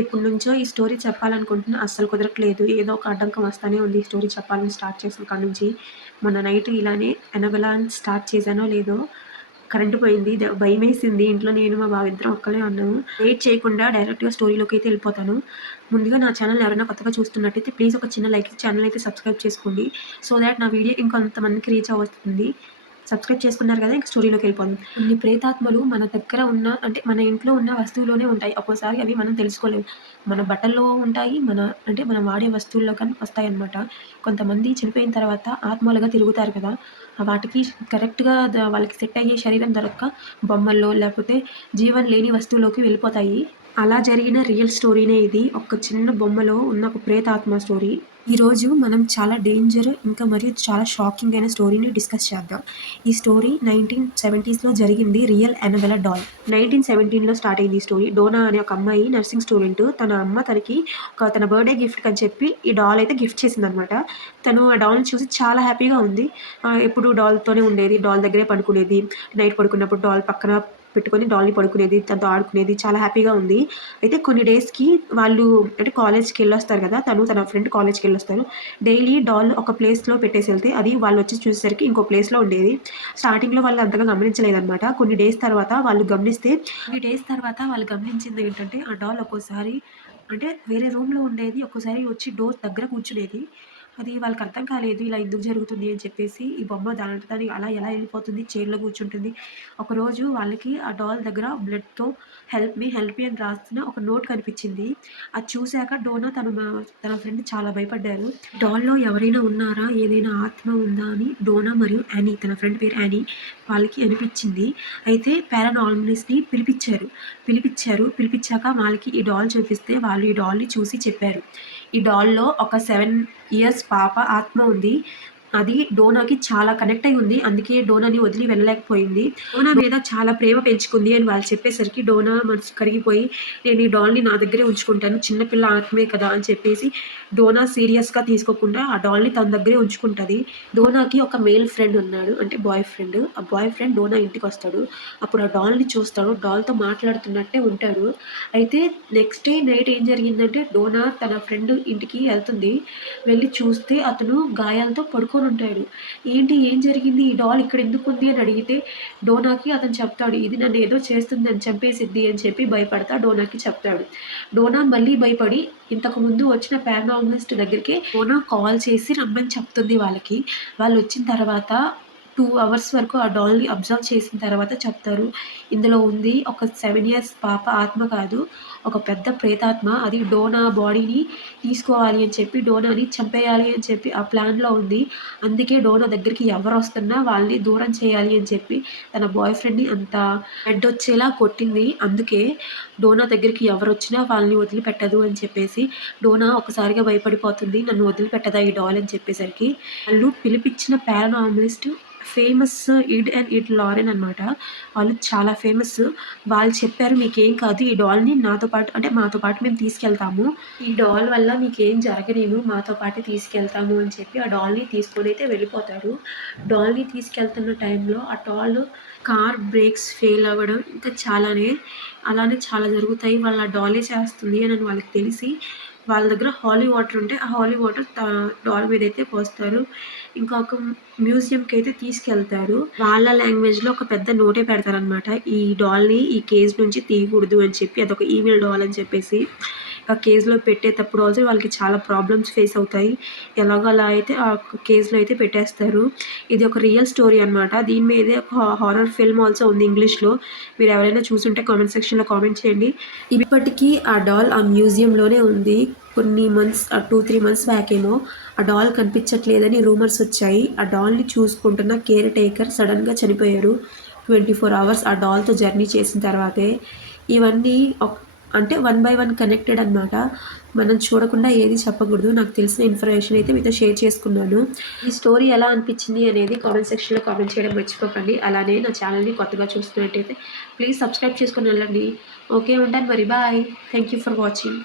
ఎప్పటి నుంచో ఈ స్టోరీ చెప్పాలనుకుంటున్నా అస్సలు కుదరట్లేదు. ఏదో ఒక ఆటంకం వస్తానే ఉంది ఈ స్టోరీ చెప్పాలని స్టార్ట్ చేసిన కాడ నుంచి. మొన్న నైట్ ఇలానే ఎనబెలా స్టార్ట్ చేశానో లేదో కరెంటు పోయింది. భయం వేసింది ఇంట్లో నేను మా బావ ఇద్దరం ఒక్కలే ఉన్నాము. వెయిట్ చేయకుండా డైరెక్ట్గా స్టోరీలోకి అయితే వెళ్ళిపోతాను. ముందుగా నా ఛానల్ ఎవరైనా కొత్తగా చూస్తున్నట్టయితే ప్లీజ్ ఒక చిన్న లైక్ ఛానల్ అయితే సబ్స్క్రైబ్ చేసుకోండి. సో దాట్ నా వీడియో ఇంకొంతమందికి రీచ్ అవుతుంది సబ్స్క్రైబ్ చేసుకున్నారు కదా ఇంకా స్టోరీలోకి వెళ్ళిపోదాం. కొన్ని ప్రేతాత్మలు మన దగ్గర ఉన్న అంటే మన ఇంట్లో ఉన్న వస్తువులోనే ఉంటాయి. ఒక్కోసారి అవి మనం తెలుసుకోలేము. మన బట్టల్లో ఉంటాయి మన అంటే మనం వాడే వస్తువుల్లో కానీ వస్తాయి అన్నమాట కొంతమంది చనిపోయిన తర్వాత ఆత్మలుగా తిరుగుతారు కదా వాటికి కరెక్ట్గా వాళ్ళకి సెట్ అయ్యే శరీరం దొరక్క బొమ్మల్లో లేకపోతే జీవన లేని వస్తువులోకి వెళ్ళిపోతాయి. అలా జరిగిన రియల్ స్టోరీనే ఇది. ఒక చిన్న బొమ్మలో ఉన్న ఒక ప్రేతాత్మ స్టోరీ. ఈరోజు మనం చాలా డేంజర్ ఇంకా మరియు చాలా షాకింగ్ అయిన స్టోరీని డిస్కస్ చేద్దాం. ఈ స్టోరీ నైన్టీన్ సెవెంటీస్లో జరిగింది రియల్ అనబెలా డాల్. నైన్టీన్ సెవెంటీన్లో స్టార్ట్ అయింది ఈ స్టోరీ. డోనా అనే ఒక అమ్మాయి నర్సింగ్ స్టూడెంట్ తన అమ్మ తనకి ఒక తన బర్త్డే గిఫ్ట్ అని చెప్పి ఈ డాల్ అయితే గిఫ్ట్ చేసింది అనమాట తను ఆ డాల్ని చూసి చాలా హ్యాపీగా ఉంది. ఎప్పుడు డాల్తోనే ఉండేది. డాల్ దగ్గరే పడుకునేది. నైట్ పడుకున్నప్పుడు డాల్ పక్కన పెట్టుకొని డాల్ని పడుకునేది తనతో ఆడుకునేది చాలా హ్యాపీగా ఉంది. అయితే కొన్ని డేస్కి వాళ్ళు అంటే కాలేజ్కి వెళ్ళొస్తారు కదా తను తన ఫ్రెండ్ కాలేజ్కి వెళ్ళొస్తారు. డైలీ డాల్ ఒక ప్లేస్లో పెట్టేసి వెళ్తే అది వాళ్ళు వచ్చి చూసేసరికి ఇంకో ప్లేస్లో ఉండేది. స్టార్టింగ్లో వాళ్ళు అంతగా గమనించలేదన్నమాట. కొన్ని డేస్ తర్వాత వాళ్ళు గమనిస్తే కొన్ని డేస్ తర్వాత వాళ్ళు గమనించింది ఏంటంటే ఆ డాల్ ఒక్కోసారి అంటే వేరే రూమ్లో ఉండేది ఒక్కోసారి వచ్చి డోర్ దగ్గర కూర్చునేది. అది వాళ్ళకి అర్థం కాలేదు ఇలా ఎందుకు జరుగుతుంది అని చెప్పేసి ఈ బొమ్మ దాని దానికి అలా ఎలా వెళ్ళిపోతుంది చైర్లో కూర్చుంటుంది. ఒకరోజు వాళ్ళకి ఆ డాల్ దగ్గర బ్లడ్తో హెల్ప్ మీ హెల్ప్ మీ అని రాస్తున్న ఒక నోట్ కనిపించింది. అది చూశాక డోనా తన తన ఫ్రెండ్ చాలా భయపడ్డారు. డాల్లో ఎవరైనా ఉన్నారా? ఏదైనా ఆత్మ ఉందా అని డోనా మరియు యానీ తన ఫ్రెండ్ పేరు యానీ వాళ్ళకి అనిపించింది. అయితే పారానార్మలిస్ట్ని పిలిపించారు. పిలిపించారు. పిలిపించాక వాళ్ళకి ఈ డాల్ చూపిస్తే వాళ్ళు ఈ డాల్ని చూసి చెప్పారు. ఈ డాల్లో ఒక సెవెన్ ఇయర్స్ పాప ఆత్మ ఉంది. అది డోనాకి చాలా కనెక్ట్ అయి ఉంది. అందుకే డోనాని వదిలి వెళ్ళలేకపోయింది. డోనా మీద చాలా ప్రేమ పెంచుకుంది అని వాళ్ళు చెప్పేసరికి డోనా మనసు కరిగిపోయి నేను ఈ డాల్ని నా దగ్గరే ఉంచుకుంటాను. చిన్నపిల్ల ఆత్మే కదా అని చెప్పేసి డోనా సీరియస్గా తీసుకోకుండా ఆ డాల్ని తన దగ్గరే ఉంచుకుంటుంది. డోనాకి ఒక మేల్ ఫ్రెండ్ ఉన్నాడు అంటే బాయ్ ఫ్రెండ్. ఆ బాయ్ ఫ్రెండ్ డోనా ఇంటికి వస్తాడు. అప్పుడు ఆ డాల్ని చూస్తాడు. డాల్తో మాట్లాడుతున్నట్టే ఉంటాడు. అయితే నెక్స్ట్ డే నైట్ ఏం జరిగిందంటే డోనా తన ఫ్రెండ్ ఇంటికి వెళ్తుంది. వెళ్ళి చూస్తే అతను గాయాలతో పడుకొని ఉంటాడు ఏంటి ఏం జరిగింది? ఈ డాల్ ఇక్కడ ఎందుకు ఉంది అని అడిగితే డోనాకి అతను చెప్తాడు ఇది నన్ను ఏదో చేస్తుంది అని చంపేసిద్ది అని చెప్పి భయపడతా డోనాకి చెప్తాడు. డోనా మళ్ళీ భయపడి ఇంతకు ముందు వచ్చిన పారానామిస్ట్ దగ్గరికి డోనా కాల్ చేసి రమ్మని చెప్తుంది వాళ్ళకి. వాళ్ళు వచ్చిన తర్వాత టూ అవర్స్ వరకు ఆ డాల్ని అబ్జర్వ్ చేసిన తర్వాత చెప్తారు ఇందులో ఉంది ఒక సెవెన్ ఇయర్స్ పాప ఆత్మ కాదు ఒక పెద్ద ప్రేతాత్మ. అది డోనా బాడీని తీసుకోవాలి అని చెప్పి డోనాని చంపేయాలి అని చెప్పి ఆ ప్లాన్లో ఉంది. అందుకే డోనా దగ్గరికి ఎవరు వస్తున్నా వాళ్ళని దూరం చేయాలి అని చెప్పి తన బాయ్ ఫ్రెండ్ని అంత హెడ్ వచ్చేలా కొట్టింది. అందుకే డోనా దగ్గరికి ఎవరు వచ్చినా వాళ్ళని వదిలిపెట్టదు అని చెప్పేసి డోనా ఒకసారిగా భయపడిపోతుంది నన్ను వదిలిపెట్టదా ఈ డాల్ అని చెప్పేసరికి వాళ్ళు పిలిపించిన paranormalist famous Ed and Ed Lorraine అనమాట వాళ్ళు చాలా ఫేమస్ వాళ్ళు చెప్పారు మీకేం కాదు ఈ డాల్ని నాతో పాటు అంటే మాతో పాటు మేము తీసుకెళ్తాము. ఈ డాల్ వల్ల మీకేం జరగలేదు మాతో పాటు తీసుకెళ్తాము అని చెప్పి ఆ డాల్ని తీసుకొని అయితే వెళ్ళిపోతారు డాల్ని తీసుకెళ్తున్న టైంలో ఆ డాల్ కార్ బ్రేక్స్ ఫెయిల్ అవ్వడం ఇంకా చాలానే అలానే చాలా జరుగుతాయి. వాళ్ళ ఆ డాలే చేస్తుంది అని వాళ్ళకి తెలిసి వాళ్ళ దగ్గర హాలీ వాటర్ ఉంటే ఆ హాలీ వాటర్ డాల్ మీద అయితే పోస్తారు. ఇంకొక మ్యూజియంకి అయితే తీసుకెళ్తారు. వాళ్ళ లాంగ్వేజ్లో ఒక పెద్ద నోటే పెడతారనమాట ఈ డాల్ని ఈ కేజ్ నుంచి తీయకూడదు అని చెప్పి అదొక ఈమెయిల్ డాల్ అని చెప్పేసి. ఆ కేజ్లో పెట్టేటప్పుడు ఆల్సో వాళ్ళకి చాలా ప్రాబ్లమ్స్ ఫేస్ అవుతాయి. ఎలాగో అలా అయితే ఆ కేజ్లో అయితే పెట్టేస్తారు. ఇది ఒక రియల్ స్టోరీ అనమాట దీని మీదే ఒక హారర్ ఫిల్మ్ ఆల్సో ఉంది ఇంగ్లీష్లో మీరు ఎవరైనా చూసుంటే కామెంట్ సెక్షన్లో కామెంట్ చేయండి. ఇప్పటికీ ఆ డాల్ ఆ మ్యూజియంలోనే ఉంది. కొన్ని మంత్స్ ఆ టూ త్రీ మంత్స్ బ్యాక్ ఏమో ఆ డాల్ కనిపించట్లేదని రూమర్స్ వచ్చాయి. ఆ డాల్ని చూసుకుంటున్న కేర్ టేకర్ సడన్గా చనిపోయారు. ట్వంటీ ఫోర్ అవర్స్ ఆ డాల్తో జర్నీ చేసిన తర్వాతే. ఇవన్నీ అంటే వన్ బై వన్ కనెక్టెడ్ అనమాట మనం చూడకుండా ఏది చెప్పకూడదు. నాకు తెలిసిన ఇన్ఫర్మేషన్ అయితే మీతో షేర్ చేసుకున్నాను. ఈ స్టోరీ ఎలా అనిపించింది అనేది కామెంట్ సెక్షన్లో కామెంట్ చేయడం మర్చిపోకండి. అలానే నా ఛానల్ని కొత్తగా చూస్తున్నట్టయితే ప్లీజ్ సబ్స్క్రైబ్ చేసుకుని వెళ్ళండి. ఓకే ఉంటాను మరి. Bye thank you for watching